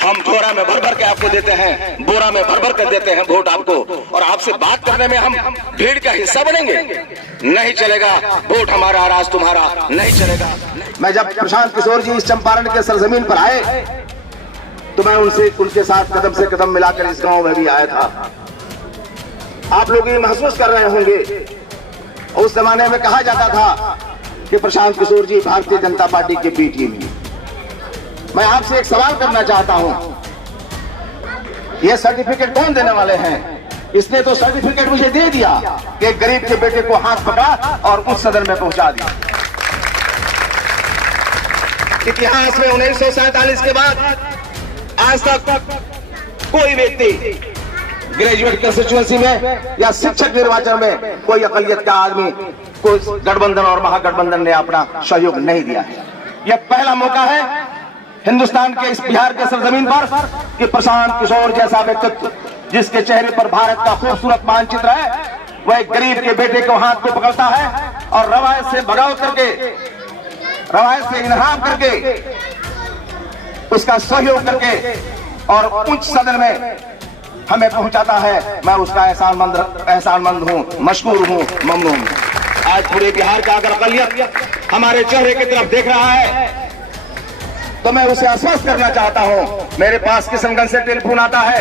हम झोरा में भर भर के आपको देते हैं, बोरा में भर भर कर देते हैं वोट आपको, और आपसे बात करने में हम भीड़ का हिस्सा बनेंगे? नहीं चलेगा। वोट हमारा, राज तुम्हारा, नहीं चलेगा। मैं जब प्रशांत किशोर जी इस चंपारण के सरजमीन पर आए तो मैं उनके साथ कदम से कदम मिलाकर इस गांव में भी आया था। आप लोग ये महसूस कर रहे होंगे, उस जमाने में कहा जाता था कि प्रशांत किशोर जी भारतीय जनता पार्टी के बी टीम हैं। मैं आपसे एक सवाल करना चाहता हूं, यह सर्टिफिकेट कौन देने वाले हैं? इसने तो सर्टिफिकेट मुझे दे दिया कि एक गरीब के बेटे को हाथ पकड़ा और उस सदन में पहुंचा दिया। इतिहास में 1947 के बाद आज तक कोई व्यक्ति ग्रेजुएट कंस्टिट्यूएंसी में या शिक्षक निर्वाचन में कोई अकलियत का आदमी कोई गठबंधन और महागठबंधन ने अपना सहयोग नहीं दिया है। यह पहला मौका है हिंदुस्तान के इस बिहार के सरजमीन पर कि प्रशांत किशोर जैसा व्यक्तित्व जिसके चेहरे पर भारत का खूबसूरत मानचित्र है, वह एक गरीब के बेटे को हाथ को पकड़ता है और रवायत से बगावत करके, रवायत से इन्हाम करके, उसका सहयोग करके और उच्च सदन में हमें पहुंचाता है। मैं उसका एहसानमंद हूं, मशकूर हूं, ममनून हूं। आज पूरे बिहार का अगर अकलियत हमारे चेहरे की तरफ देख रहा है तो मैं उसे आश्वस्त करना चाहता हूं। मेरे पास किशनगंज से टेलीफोन आता है,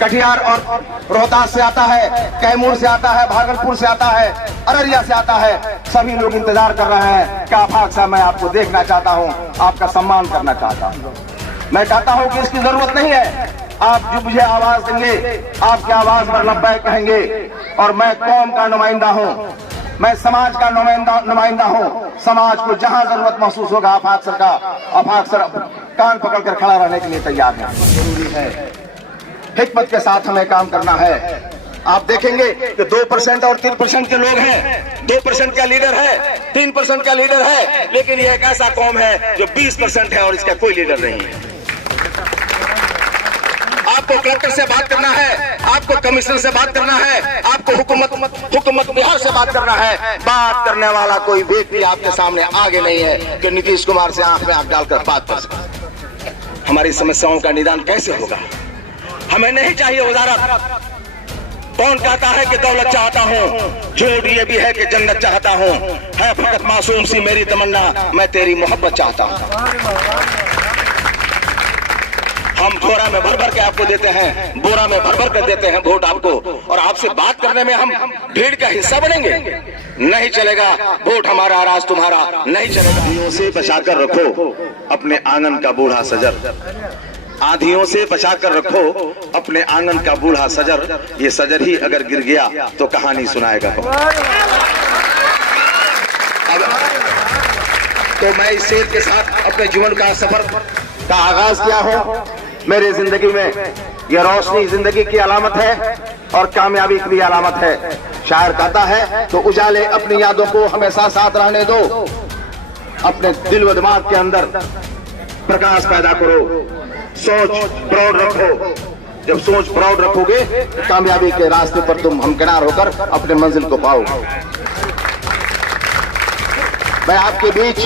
कटिहार और रोहतास से आता है, कैमूर से आता है, भागलपुर से आता है, अररिया से आता है। सभी लोग इंतजार कर रहे हैं कि आफाक साहब मैं आपको देखना चाहता हूं, आपका सम्मान करना चाहता हूं। मैं चाहता हूं कि इसकी जरूरत नहीं है। आप जो मुझे आवाज देंगे, आपकी आवाज पर लब्बैक कहेंगे, और मैं कौम का नुमाइंदा हूं, मैं समाज का नुमाइंदा हूं। समाज को जहां जरूरत महसूस होगा आफाक सर कान पकड़कर खड़ा रहने के लिए तैयार है। जरूरी है, हिकमत के साथ हमें काम करना है। आप देखेंगे कि 2% और 3% के लोग हैं, 2% का लीडर है, 3% का लीडर है, लेकिन ये एक ऐसा कौम है जो 20% है और इसका कोई लीडर नहीं है। आपको कलेक्टर से बात करना है, आपको कमिश्नर से बात करना है, आपको हुकूमत बिहार से बात करना है। बात करने वाला कोई व्यक्ति आपके सामने आगे नहीं है कि नीतीश कुमार से आंख में आंख डालकर बात कर सके। हमारी समस्याओं का निदान कैसे होगा? हमें नहीं चाहिए वजारत। कौन कहता है कि दौलत चाहता हूँ? झूठ ये भी है कि जन्नत चाहता हूँ। है फकत मासूम सी मेरी तमन्ना, मैं तेरी मोहब्बत चाहता हूँ। हम झोरा में भर भर के आपको देते हैं, बोरा में भर भर कर देते हैं वोट आपको, और आपसे बात करने में हम भीड़ का हिस्सा बनेंगे? नहीं चलेगा। वोट हमारा, राज तुम्हारा, नहीं चलेगा। आंधियों से बचाकर रखो अपने आंगन का बूढ़ा सजर, आंधियों से बचाकर रखो अपने आंगन का बूढ़ा सजर। ये सजर ही अगर गिर गया तो कहानी सुनाएगा कौन? तो मैं इस शेर के साथ अपने जीवन का सफर का आगाज किया हूँ। मेरे जिंदगी में यह रोशनी जिंदगी की अलामत है और कामयाबी की भी अलामत है। शायर कहता है तो उजाले अपनी यादों को हमेशा साथ रहने दो, अपने दिल व दिमाग के अंदर प्रकाश पैदा करो, सोच प्राउड रखो। जब सोच प्राउड रखोगे तो कामयाबी के रास्ते पर तुम हमकिनार होकर अपने मंजिल को पाओगे। मैं आपके बीच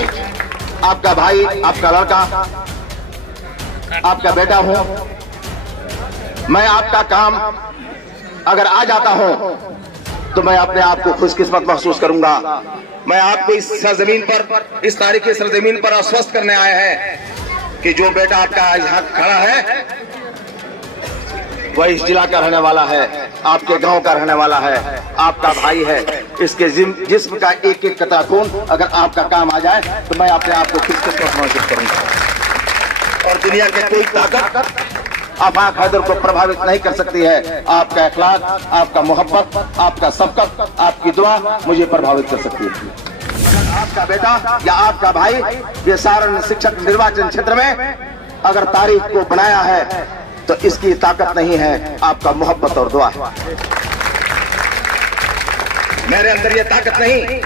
आपका भाई, आपका लड़का, आपका बेटा हूं। मैं आपका काम अगर आ जाता हूं तो मैं अपने आप को खुशकिस्मत महसूस करूंगा। मैं आपको इस सरजमीन पर, इस तारीखी सरजमीन पर आश्वस्त करने आए हैं कि जो बेटा आपका यहाँ खड़ा है वह इस जिला का रहने वाला है, आपके गांव का रहने वाला है, आपका भाई है। इसके जिस्म का एक एक कतरा खून अगर आपका काम आ जाए तो मैं अपने आप को खुशकिस्मत महसूस करूंगा। और दुनिया के कोई ताकत आफाक हैदर को प्रभावित नहीं कर सकती है। आपका अखलाक, आपका मोहब्बत, आपका सबकत, आपकी दुआ मुझे प्रभावित कर सकती है। आपका बेटा या आपका भाई ये सारण शिक्षक निर्वाचन क्षेत्र में अगर तारीख को बनाया है तो इसकी ताकत नहीं है, आपका मोहब्बत और दुआ है। मेरे अंदर ये ताकत नहीं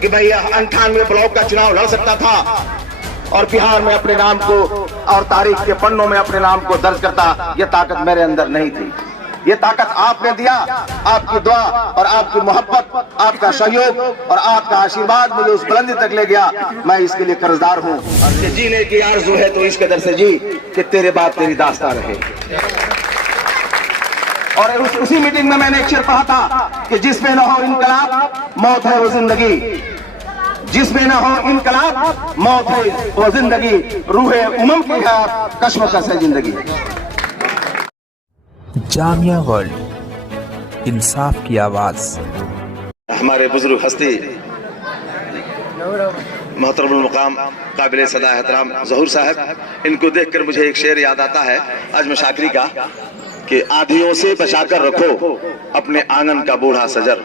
कि भाई 98 ब्लॉक का चुनाव लड़ सकता था और बिहार में अपने नाम को और तारीख के पन्नों में अपने नाम को दर्ज करता। यह ताकत मेरे अंदर नहीं थी। ये ताकत आपने दिया, आपकी दुआ और आपकी मोहब्बत, आपका सहयोग और आपका आशीर्वाद मुझे उस बुलंदी तक ले गया। मैं इसके लिए कर्जदार हूँ। जीने की आरज़ू है तो इस कदर से जी, कि तेरे बाप तेरी दास्तां रहे। और उसी मीटिंग में मैंने एक शेर पढ़ा था कि जिसमें न हो इनकलाब मौत है वो जिंदगी, जिसमें न हो इनकलाब मौत है वो जिंदगी, रूहे उमम की है कश्मकश है जिंदगी। जामिया वर्ल्ड, इंसाफ की आवाज। हमारे बुजुर्ग हस्ती मोहतरमुल मुकाम काबिल सदा एहतराम ज़हूर साहब, इनको देखकर मुझे एक शेर याद आता है अजम शाकरी का कि आधियों से बचाकर रखो अपने आंगन का बूढ़ा सजर,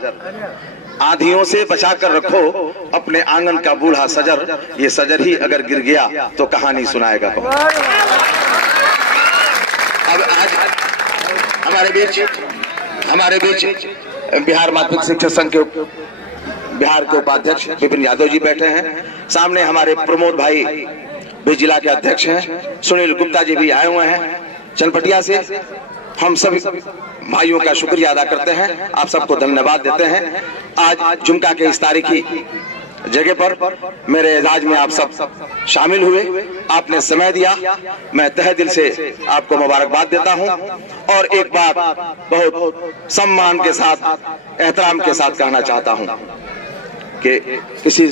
आधियों से बचाकर रखो अपने आंगन का बूढ़ा सजर, ये सजर ही अगर गिर गया तो कहानी सुनाएगा कौन। अब आज हमारे बीच बिहार माध्यमिक शिक्षक संघ के बिहार के उपाध्यक्ष विपिन यादव जी बैठे हैं, सामने हमारे प्रमोद भाई भी जिला के अध्यक्ष हैं, सुनील गुप्ता जी भी आए हुए हैं चनपटिया से। हम सभी भाइयों का शुक्रिया अदा करते हैं, आप सबको धन्यवाद देते हैं। आज जुमका के इस तारीखी जगह पर मेरे एजाज में आप सब शामिल हुए, आपने समय दिया, मैं तहे दिल से आपको मुबारकबाद देता हूं। और एक बात बहुत सम्मान के साथ, एहतराम के साथ कहना चाहता हूं कि किसी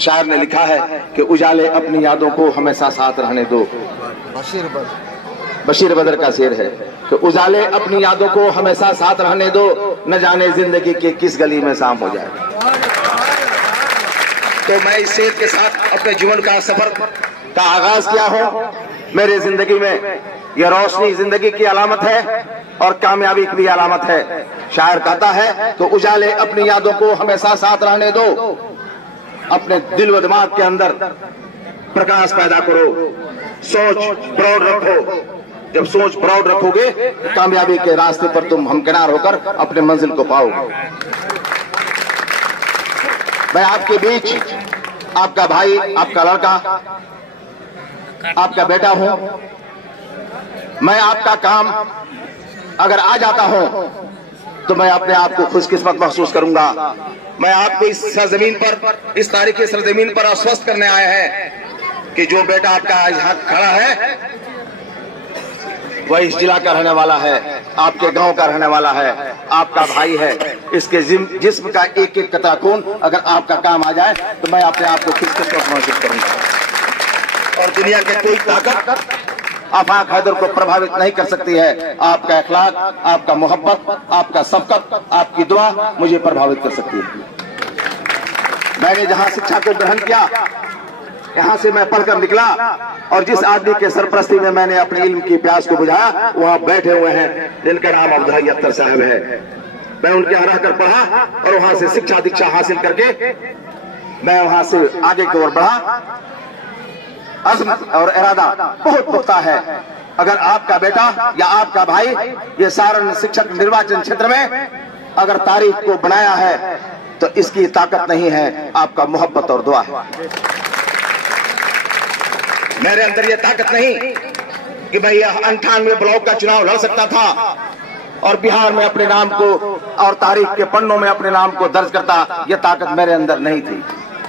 शायर ने लिखा है कि उजाले अपनी यादों को हमेशा साथ रहने दो। बशीर बदर का शेर है कि उजाले अपनी यादों को हमेशा साथ रहने दो, न जाने जिंदगी के किस गली में शाम हो जाए। तो मैं इस शेर के साथ अपने जीवन का सफर का आगाज किया हूं। मेरे जिंदगी में यह रोशनी जिंदगी की अलामत है और कामयाबी की भी अलामत है। शायर कहता है तो उजाले अपनी यादों को हमेशा साथ रहने दो, अपने दिल व दिमाग के अंदर प्रकाश पैदा करो, सोच प्रौढ़ रखो। जब सोच प्रौढ़ रखोगे तो कामयाबी के रास्ते पर तुम हमकिनार होकर अपने मंजिल को पाओगे। मैं आपके बीच आपका भाई, आपका लड़का, आपका बेटा हूं। मैं आपका काम अगर आ जाता हूं तो मैं अपने आप को खुशकिस्मत महसूस करूंगा। मैं आपको इस सरजमीन पर, इस तारीखी सरजमीन पर आश्वस्त करने आया है कि जो बेटा आपका यहाँ खड़ा है वह इस जिला का रहने वाला है, आपके गांव का रहने वाला है, आपका भाई है। इसके जिस्म का एक एक कतरा खून अगर आपका काम आ जाए तो मैं अपने आप को खुशकिस्मत महसूस करूंगा। और दुनिया के कोई ताकत आफाक हैदर को प्रभावित नहीं कर सकती है। आपका अखलाक, आपका मोहब्बत, आपका शफकत, आपकी दुआ मुझे प्रभावित कर सकती है। मैंने जहां शिक्षा को ग्रहण किया, यहां से मैं पढ़कर निकला और जिस आदमी के सरपरस्ती में मैंने अपने इल्म की प्यास को बुझाया वहां बैठे हुए हैं जिनका नाम अब्दुल अख्तर साहब है। मैं उनके यहाँ रहकर पढ़ा और वहां से शिक्षा दीक्षा हासिल करके मैं वहां से आगे की ओर बढ़ा। अज़्म और इरादा बहुत पुख्ता है। अगर आपका बेटा या आपका भाई ये सारण शिक्षक निर्वाचन क्षेत्र में अगर तारीख को बनाया है तो इसकी ताकत नहीं है, आपका मोहब्बत और दुआ है। मेरे अंदर ये ताकत नहीं कि मैं यह 98 ब्लॉक का चुनाव लड़ सकता था और बिहार में अपने नाम को और तारीख के पन्नों में अपने नाम को दर्ज करता। यह ताकत मेरे अंदर नहीं थी।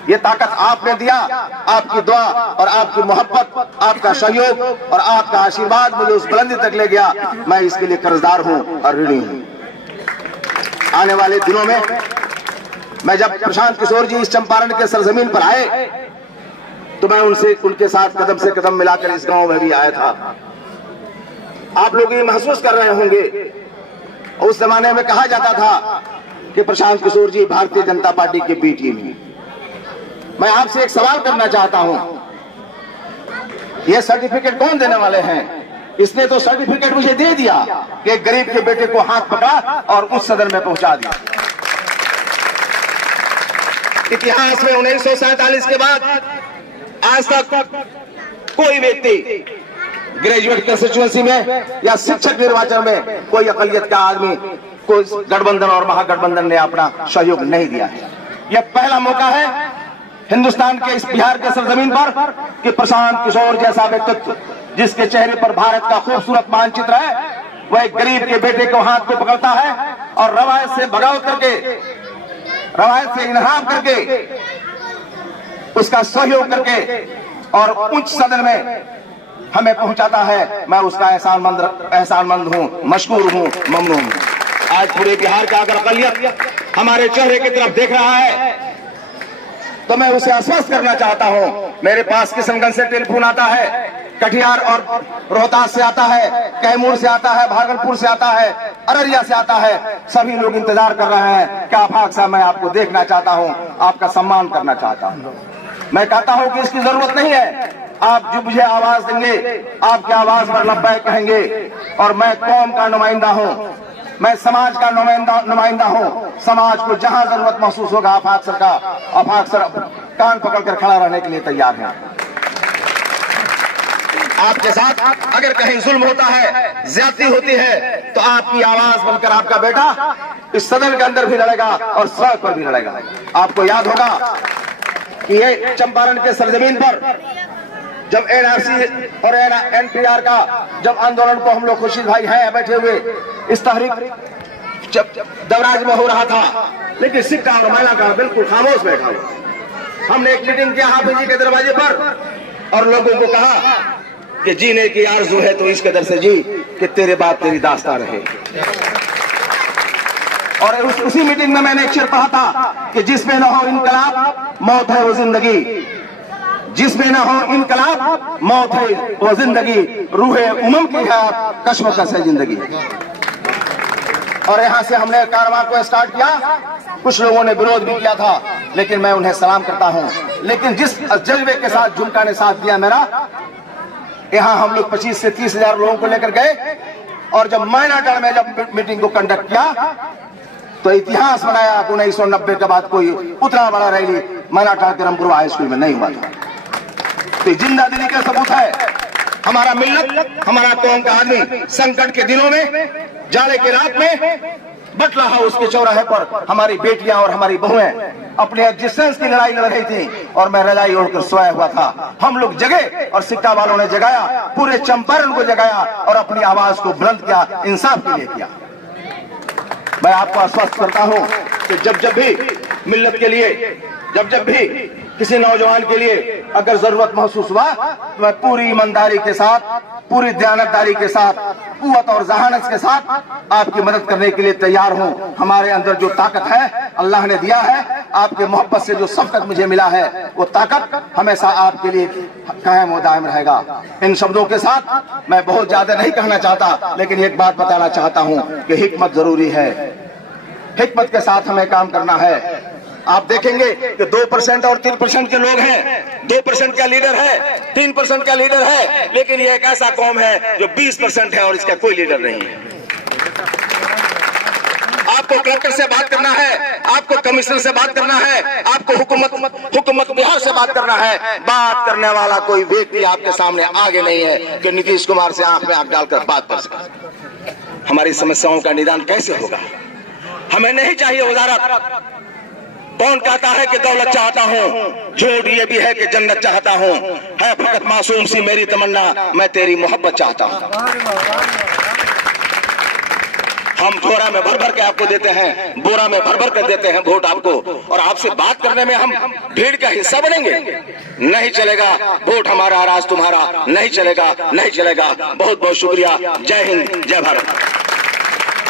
ये ताकत आपने दिया, आपकी दुआ और आपकी मोहब्बत, आपका सहयोग और आपका आशीर्वाद मुझे उस बुलंदी तक ले गया। मैं इसके लिए कर्जदार हूं और ऋणी हूं। आने वाले दिनों में मैं जब प्रशांत किशोर जी इस चंपारण के सरजमीन पर आए तो मैं उनके साथ कदम से कदम मिलाकर इस गांव में भी आया था। आप लोग ये महसूस कर रहे होंगे, उस जमाने में कहा जाता था कि प्रशांत किशोर जी भारतीय जनता पार्टी के बी टीम हैं। मैं आपसे एक सवाल करना चाहता हूं, यह सर्टिफिकेट कौन देने वाले हैं? इसने तो सर्टिफिकेट मुझे दे दिया कि एक गरीब के बेटे को हाथ पकड़ा और उस सदन में पहुंचा दिया। इतिहास में 1947 के बाद आज तक कोई व्यक्ति ग्रेजुएट कंस्टिट्यूएंसी में या शिक्षक निर्वाचन में कोई अकलियत का आदमी, कोई गठबंधन और महागठबंधन ने अपना सहयोग नहीं दिया है। यह पहला मौका है हिंदुस्तान के इस बिहार के सरजमीन पर कि प्रशांत किशोर जैसा व्यक्तित्व जिसके चेहरे पर भारत का खूबसूरत मानचित्र है, वह एक गरीब के बेटे को हाथ को पकड़ता है और रवायत से बगावत करके, रवायत से इन्हाफ करके, उसका सहयोग करके और उच्च सदन में हमें पहुंचाता है, मैं उसका एहसानमंद हूं, मशकूर हूं, ममनून हूं। आज पूरे बिहार का अगर अकलियत हमारे चेहरे की तरफ देख रहा है तो मैं उसे आश्वस्त करना चाहता हूं। मेरे पास किशनगंज से टेलीफोन आता है, कटिहार और रोहतास से आता है, कैमूर से आता है, भागलपुर से आता है, अररिया से आता है। सभी लोग इंतजार कर रहे हैं कि आफाक साहब मैं आपको देखना चाहता हूं, आपका सम्मान करना चाहता हूं। मैं कहता हूं कि इसकी जरूरत नहीं है। आप जो मुझे आवाज देंगे, आपकी आवाज पर लब्बैक कहेंगे। और मैं कौम का नुमाइंदा हूं, मैं समाज का नुमाइंदा हूं। समाज को जहां जरूरत महसूस होगा आफाक सर कान पकड़कर खड़ा रहने के लिए तैयार हैं। आपके साथ अगर कहीं जुल्म होता है, ज्यादती होती है, तो आपकी आवाज बनकर आपका बेटा इस सदन के अंदर भी लड़ेगा और सड़क पर भी लड़ेगा। आपको याद होगा कि ये चंपारण के सरजमीन पर जब एनआरसी और एनपीआर का जब आंदोलन को हम लोग खुर्शीद भाई हैं बैठे हुए, इस तहरीक जब दवराज में हो रहा था, लेकिन सिक्का और महिलाकार बिल्कुल खामोश बैठा हुआ। हमने एक मीटिंग किया हाफिज जी के दरवाजे पर और लोगों को कहा कि जीने की आरज़ू है तो इस कदर से जी कि तेरे बाद तेरी दास्तां रहे। और उसी मीटिंग में मैंने एक शेर पढ़ा था कि जिसमें न हो इनकलाब मौत है वो जिंदगी, जिसमें न हो इनकलाब मौत है वो जिंदगी, रूहे उमम की है कश्मकश है जिंदगी। और यहां से हमने कारवां को स्टार्ट किया। कुछ लोगों ने विरोध भी किया था, लेकिन मैं उन्हें सलाम करता हूं। लेकिन जिस जज्बे के साथ झुमका ने साथ दिया मेरा, यहां हम लोग 25 से 30 हजार लोगों को लेकर गए और जब मैनाटाड़ में जब मीटिंग को कंडक्ट किया तो इतिहास बनाया। 1990 के बाद कोई उतना बड़ा रैली मैनाटाड़ के रमपुर हाई स्कूल में नहीं हुआ था। तो जिंदा दिली का सबूत है। हमारा मिल्लत, हमारा कौम का आदमी संकट के दिनों में, जाड़े की रात में बटला हाउस के चौराहे पर हमारी बेटियां और हमारी बहुएं अपने एग्जिस्टेंस की लड़ाई लड़ रही थी और मैं रजाई ओढ़कर सोया हुआ था। हम लोग जगे और सिक्का वालों ने जगाया, पूरे चंपारण को जगाया और अपनी आवाज को बुलंद किया, इंसाफ के लिए किया। मैं आपको आश्वस्त करता हूं कि जब भी मिल्लत के लिए, जब भी किसी नौजवान के लिए अगर जरूरत महसूस हुआ तो मैं पूरी ईमानदारी के साथ, पूरी दयानतदारी के साथ, कुव्वत और जहानत के साथ आपकी मदद करने के लिए तैयार हूं। हमारे अंदर जो ताकत है अल्लाह ने दिया है, आपके मोहब्बत से जो सबकत मुझे मिला है, वो ताकत हमेशा आपके लिए कायम और दायम रहेगा। इन शब्दों के साथ मैं बहुत ज्यादा नहीं कहना चाहता, लेकिन एक बात बताना चाहता हूं कि हिकमत जरूरी है। हिकमत के साथ हमें काम करना है। आप देखेंगे कि 2% और 3% के लोग हैं, 2% का लीडर है, 3% का लीडर है, लेकिन ये एक ऐसा कौम है जो 20% है और इसका कोई लीडर नहीं है। आपको कलेक्टर से बात करना है, आपको कमिश्नर से बात करना है, आपको हुकूमत बिहार से बात करना है। बात करने वाला कोई व्यक्ति आपके सामने आगे नहीं है कि नीतीश कुमार से आंख में आंख डालकर बात कर सके। हमारी समस्याओं का निदान कैसे होगा? हमें नहीं चाहिए वजारत। कौन कहता है कि दौलत चाहता हूँ? झूठ ये भी है कि जन्नत चाहता हूँ। है फकत मासूम सी मेरी तमन्ना, मैं तेरी मोहब्बत चाहता हूँ। हम झोरा में भर भर के आपको देते हैं, बोरा में भर भर कर देते हैं वोट आपको, और आपसे बात करने में हम भीड़ का हिस्सा बनेंगे? नहीं चलेगा। वोट हमारा, राज तुम्हारा। नहीं चलेगा, नहीं चलेगा। बहुत बहुत शुक्रिया। जय हिंद, जय भारत।